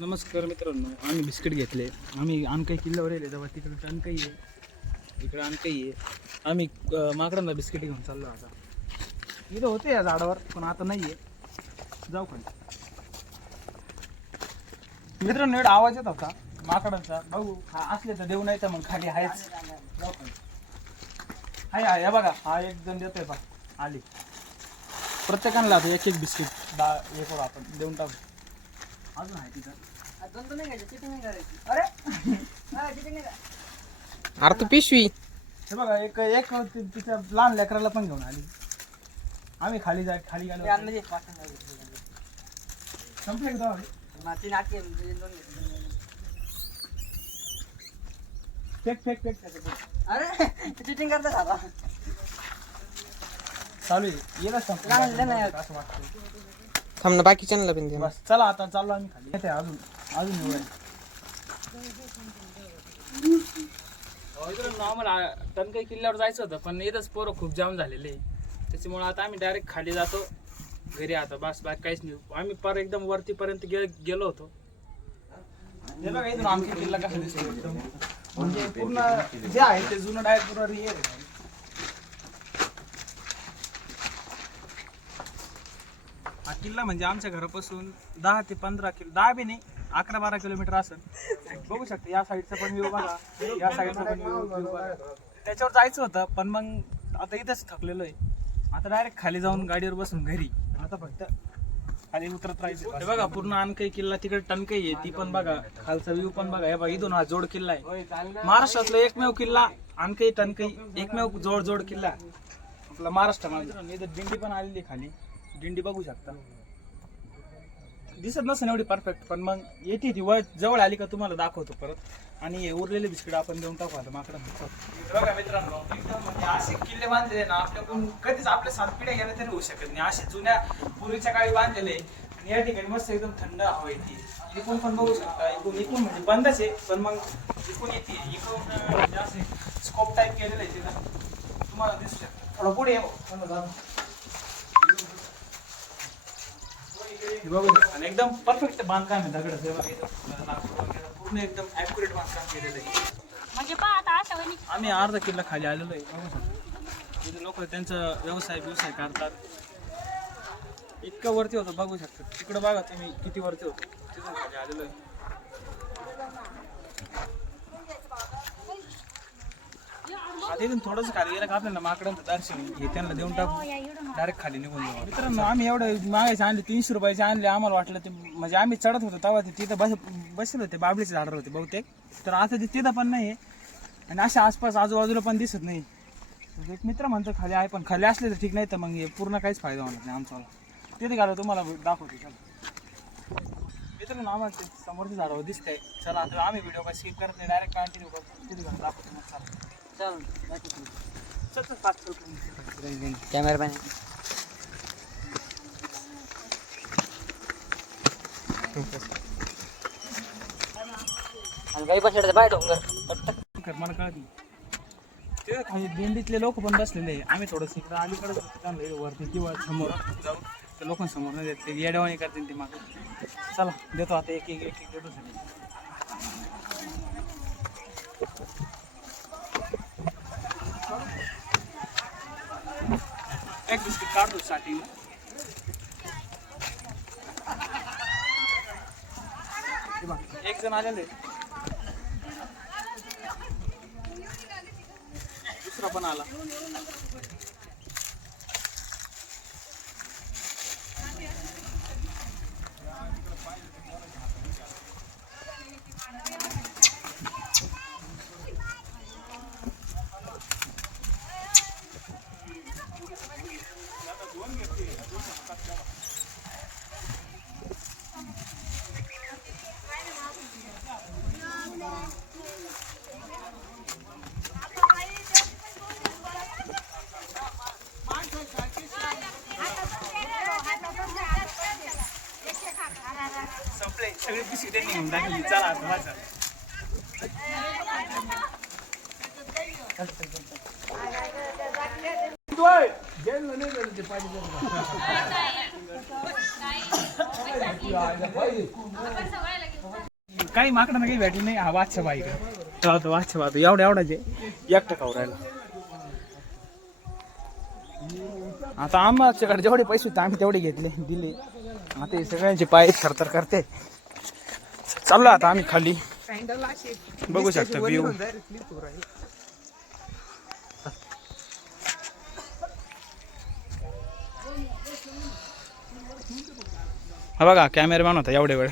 नमस्कार मित्रांनो, आम्ही बिस्किट घेतले. आम्ही आणकाई किल्ल्यावर येले तेव्हा तिकडे टणकाई आहे, इकडे आणकाई आहे. आम्ही माकडांना बिस्किट घेऊन चाललो. आता इथं होते या झाडावर, पण आता नाही आहे. जाऊ खाली मित्रांनो. एवढा आवाज येत होता माकडांचा. बघू असले तर देऊ, नाही तर मग खाली आहेच. जाऊ खाली. हाय हाय, हे बघा, हा एक जण देतोय बा. आली प्रत्येकाला आता एक एक बिस्किट हे करू, आपण देऊन टाकू. अजून आहे तिथं. अरे तू पिशवी हे बघा, एक एक तिच्या लहान लेकराला पण घेऊन आली. आम्ही खाली गेलो. संपले का? फेक अरे चिटिंग करता साला. चालू आहे. येला संपलं असं वाटतं. थांब ना, बाकीच्यांना पण दे ना. बस चला, आता चाललो आम्ही खाली. येते अजून निवड. आम्हाला टणकाई किल्ल्यावर जायचं होतं, पण इथंच पोरं खूप जाम झालेले, त्याच्यामुळे आता आम्ही डायरेक्ट खाली जातो घरी. आता बस बाकी काहीच नाही. आम्ही पर एकदम वरतीपर्यंत गेलो होतो. हे बघा, इथून आमचा किल्ला कसा दिसतो एकदम, म्हणजे पूर्ण जे आहे ते जुनं डायरेक्ट पूर्ण रिअल आहे. हा किल्ला म्हणजे आमच्या घरापासून 10 ते 15 किलो, 10 बी नाही, 11-12 किलोमीटर असेल. बघू शकता या साईडचा पण व्ह्यू बघा, या साईडचा पण व्ह्यू बघा. त्याच्यावर जायचं होतं, पण मग आता इथंच थकलेलो आहे. आता डायरेक्ट खाली जाऊन गाडीवर बसून घरी. आता फक्त खाली उतरत राहायचं. हे बघा, पूर्ण आणकाई किल्ला तिकडे टणकाई आहे, ती पण बघा. खालचा व्ह्यू पण बघा. हे बघा, इथून हा जोड किल्ला आहे. महाराष्ट्रातला एकमेव किल्ला आणकाई टणकाई, एकमेव जोड किल्ला आपला महाराष्ट्रामध्ये. इथं दिंडी पण आलेली खाली. दिंडी बघू शकता. दिसत नसेल एवढी परफेक्ट, पण मग येते ती जवळ आली का तुम्हाला दाखवतो परत. आणि हे उरलेले बिस्किट आपण देऊन टाकू आता माकडांना. बघा मित्रांनो, एकदम म्हणजे असे किल्ले बांधलेले ना, आपल्याकडून कधीच आपल्या 7 पिढ्या गेल्या तरी होऊ शकत नाही. असे जुन्या पूर्वीच्या काळी बांधलेले. आणि या ठिकाणी मस्त एकदम थंड हवा येते. इकडून पण बघू शकता. इकडून म्हणजे बंदच आहे, पण मग इकडून येते. इकडून जास्त स्कोप टाईप केलेलं आहे तिथं, तुम्हाला दिसू शकतं. थोडं पुढे येऊ. आणि एकदम परफेक्ट बांधकाम आहे दगडाचं. पूर्ण एकदम ॲक्युरेट बांधकाम केलेलं आहे. आम्ही अर्धा किल्ला खाली आलेलो आहे. तिथे लोक त्यांचा व्यवसाय करतात. इतकं वरती होतं बघू शकता. तिकडं बघा तुम्ही किती वरती होतो. तिथून खाली आलेलो आहे. आता इथून थोडंसं खाली गेलं का आपल्याला माकडांचं दर्शन हे त्यांना देऊन टाकू, डायरेक्ट खाली निघून जाऊ. मित्रांनो, आम्ही एवढं मागायचे आणले, 300 रुपयाचे आणले. आम्हाला वाटलं ते म्हणजे आम्ही चढत होतो तेव्हा ते तिथं बसले होते, बाबळीचे झाडं होते बहुतेक. तर आता ते तिथं पण नाही आहे, आणि अशा आसपास आजूबाजूला पण दिसत नाही. एक मित्र म्हणतो खाली आहे, पण खाली असले तर ठीक, नाही तर मग हे पूर्ण काहीच फायदा होणार नाही आमचा. तिथे गेलो तुम्हाला दाखवतो. चला मित्रांनो, आम्हाला ते समोरच्या झाडावर दिसतंय. चला आता आम्ही व्हिडिओ काय स्किप करत नाही, डायरेक्ट कंटिन्यू करतो. तिथे जाऊन दाखवतो मग. चला कॅमेरामॅन आणि काही पण बाय डोंगर मला कळत नाही. ते खाली दिंडीतले लोक पण बसलेले आहे. आम्ही थोडंसं इकडं अलीकडे वरती किंवा समोर जाऊ. त्या लोकांसमोर नाही देत, ते येड्यावाणी करतील ते मागे. चला देतो आता एक देतो सगळं. एक बिस्किट काढतो स्टार्टिंग. एक जण आलेले, दुसरा पण आला. संपले सगळे बिस्किट घेऊन टाकली. चला आता माझा जेल नाही काही माकडं काही भेटली नाही. हा वाच्या बाई का वाच्या बाबा एवढ्या एवढ्याचे एकटं खाऊ राहिला. आता आम्हाच्याकडे जेवढे पैसे होते आम्ही तेवढे घेतले दिले. आता हे सगळ्यांचे पाय थरथर करते. चाललो आता आम्ही खाली. बघू शकता व्ह्यू. हा बघा कॅमेरामॅन होता एवढे वेळ.